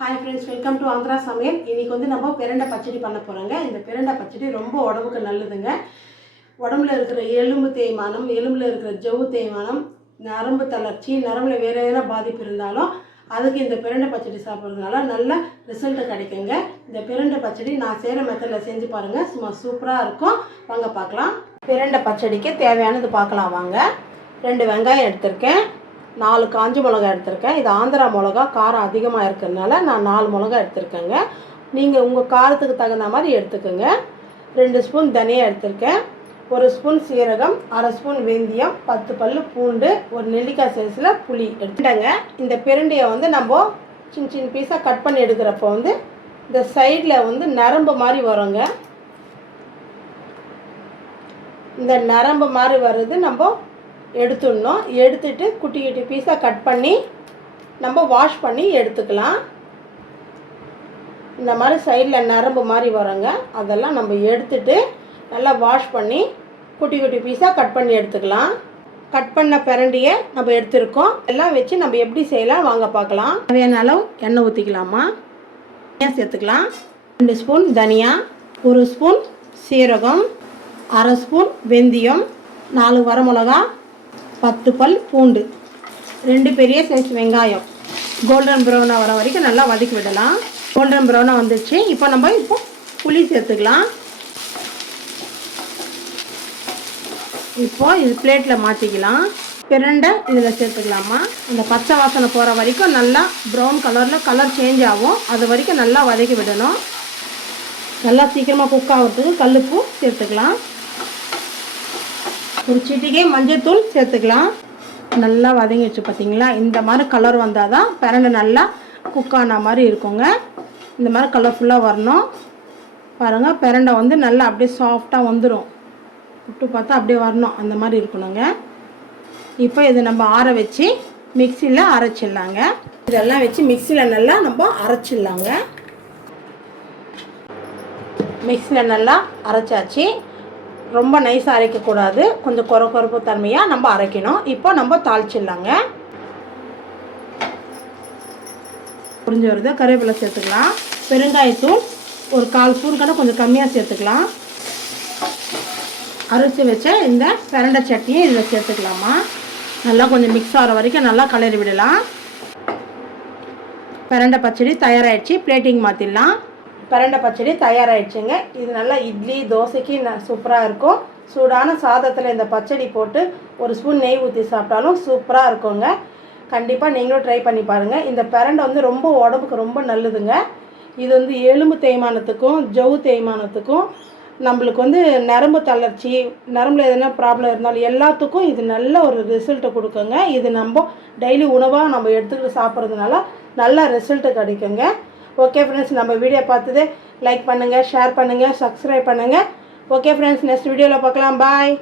Hi friends, welcome to Andhra சமையல். இன்றைக்கி வந்து நம்ம பிரண்டை பச்சடி பண்ண போகிறோங்க. இந்த பிரண்டை பச்சடி ரொம்ப உடம்புக்கு நல்லதுங்க. உடம்புல இருக்கிற எலும்பு தேய்மானம், எலும்பில் இருக்கிற ஜவ்வு தேய்மானம், நரம்பு தளர்ச்சி, நரம்பில் வேறு எதனா பாதிப்பு இருந்தாலும் அதுக்கு இந்த பிரண்டை பச்சடி சாப்பிட்றதுனால நல்ல ரிசல்ட்டு கிடைக்குங்க. இந்த பிரண்டை பச்சடி நான் செய்கிற மெத்தடில் செஞ்சு பாருங்கள், சும்மா சூப்பராக இருக்கும். வாங்க பார்க்கலாம். பிரண்டை பச்சடிக்கு தேவையானது பார்க்கலாம் வாங்க. 2 வெங்காயம் எடுத்திருக்கேன், 4 காஞ்ச மிளகா எடுத்திருக்கேன். இது ஆந்திரா மிளகா, காரம் அதிகமாக இருக்கிறதுனால நான் 4 மிளகா எடுத்திருக்கேங்க. நீங்கள் உங்கள் காரத்துக்கு தகுந்த மாதிரி எடுத்துக்கோங்க. 2 ஸ்பூன் தனியா எடுத்திருக்கேன், 1 ஸ்பூன் சீரகம், 1/2 ஸ்பூன் வெந்தயம், 10 பல் பூண்டு, ஒரு நெல்லிக்காய் சைஸில் புளி எடுத்துட்டேங்க. இந்த பிரண்டையை வந்து நம்ம சின்ன சின்ன பீஸாக கட் பண்ணி எடுக்கிறப்போ வந்து இந்த சைடில் வந்து நரம்பு மாதிரி வருங்க. இந்த நரம்பு மாதிரி வர்றது நம்ம எடுத்துடணும். எடுத்துட்டு குட்டி குட்டி பீஸாக கட் பண்ணி நம்ம வாஷ் பண்ணி எடுத்துக்கலாம். இந்த மாதிரி சைடில் நரம்பு மாதிரி வருங்க, அதெல்லாம் நம்ம எடுத்துட்டு நல்லா வாஷ் பண்ணி குட்டி குட்டி பீஸாக கட் பண்ணி எடுத்துக்கலாம். கட் பண்ண பிரண்டையை நம்ம எடுத்துருக்கோம். எல்லாம் வச்சு நம்ம எப்படி செய்யலாம் வாங்க பார்க்கலாம். தேவையான அளவு எண்ணெய் ஊற்றிக்கலாமா, சேர்த்துக்கலாம். 2 ஸ்பூன் தனியா, 1 ஸ்பூன் சீரகம், 1/2 ஸ்பூன் வெந்தயம், 4 வரமிளகா, 10 பல் பூண்டு, 2 பெரிய சைஸ் வெங்காயம். கோல்டன் ப்ரௌனாக வர வரைக்கும் நல்லா வதக்கி விடலாம். கோல்டன் ப்ரௌனாக வந்துடுச்சு. இப்போ புளி சேர்த்துக்கலாம். இப்போ இது பிளேட்டில் மாற்றிக்கலாம். பிரண்டை இதில் சேர்த்துக்கலாமா. அந்த பச்சை வாசனை போகிற வரைக்கும் நல்லா ப்ரௌன் கலரில் கலர் சேஞ்ச் ஆகும், அது வரைக்கும் நல்லா வதக்கி விடணும். நல்லா சீக்கிரமாக குக் ஆகிறதுக்கு கல்லுப்பு சேர்த்துக்கலாம். ஒரு சிட்டிகை மஞ்சள் தூள் சேர்த்துக்கலாம். நல்லா வதங்கிடுச்சு பார்த்தீங்களா. இந்த மாதிரி கலர் வந்தால் தான் பிரண்டை நல்லா குக் ஆன மாதிரி இருக்குங்க. இந்த மாதிரி கலர்ஃபுல்லாக வரணும். பாருங்கள், பிரண்டை வந்து நல்லா அப்படியே சாஃப்டாக வந்துடும். விட்டு பார்த்தா அப்படியே வரணும், அந்த மாதிரி இருக்கணுங்க. இப்போ இதை நம்ம ஆற வச்சு மிக்சியில் அரைச்சிடலாங்க. இதெல்லாம் வச்சு மிக்சியில் நல்லா நம்ம அரைச்சிடலாங்க. மிக்சியில் நல்லா அரைச்சாச்சு. ரொம்ப நைஸாக அரைக்கக்கூடாது, கொஞ்சம் கொரப்பு தன்மையாக நம்ம அரைக்கணும். இப்போ நம்ம தாளிச்சிடலாங்க. புரிஞ்சு வருது. கருவேப்பிலை சேர்த்துக்கலாம். பெருங்காயத்தூள் ஒரு 1/4 ஸ்பூன் கடை கொஞ்சம் கம்மியாக சேர்த்துக்கலாம். அரைச்சி வச்ச இந்த பிரண்டை சட்னியை இதில் சேர்த்துக்கலாமா. நல்லா கொஞ்சம் மிக்ஸ் ஆகிற வரைக்கும் நல்லா கலரி விடலாம். பிரண்டை பச்சடி தயாராகிடுச்சு. பிளேட்டிங் மாற்றிடலாம். பிரண்டை பச்சடி தயாராகிடுச்சுங்க. இது நல்லா இட்லி தோசைக்கு சூப்பராக இருக்கும். சூடான சாதத்தில் இந்த பச்சடி போட்டு 1 ஸ்பூன் நெய் ஊற்றி சாப்பிட்டாலும் சூப்பராக இருக்குங்க. கண்டிப்பாக நீங்களும் ட்ரை பண்ணி பாருங்கள். இந்த பிரண்டை வந்து ரொம்ப உடம்புக்கு ரொம்ப நல்லதுங்க. இது வந்து எலும்பு தேய்மானத்துக்கும் ஜவ்வு தேய்மானத்துக்கும், நம்மளுக்கு வந்து நரம்பு தளர்ச்சி, நரம்பில் எதனா ப்ராப்ளம் இருந்தாலும் எல்லாத்துக்கும் இது நல்ல ஒரு ரிசல்ட்டை கொடுக்குங்க. இது நம்ம டெய்லி உணவாக நம்ம எடுத்துக்கிட்டு சாப்பிட்றதுனால நல்ல ரிசல்ட்டு கிடைக்குங்க. ஓகே ஃப்ரெண்ட்ஸ், நம்ம வீடியோ பார்த்தது லைக் பண்ணுங்கள், ஷேர் பண்ணுங்கள், சப்ஸ்கிரைப் பண்ணுங்கள். ஓகே ஃப்ரெண்ட்ஸ், நெக்ஸ்ட் வீடியோவில் பார்க்கலாம். பாய்.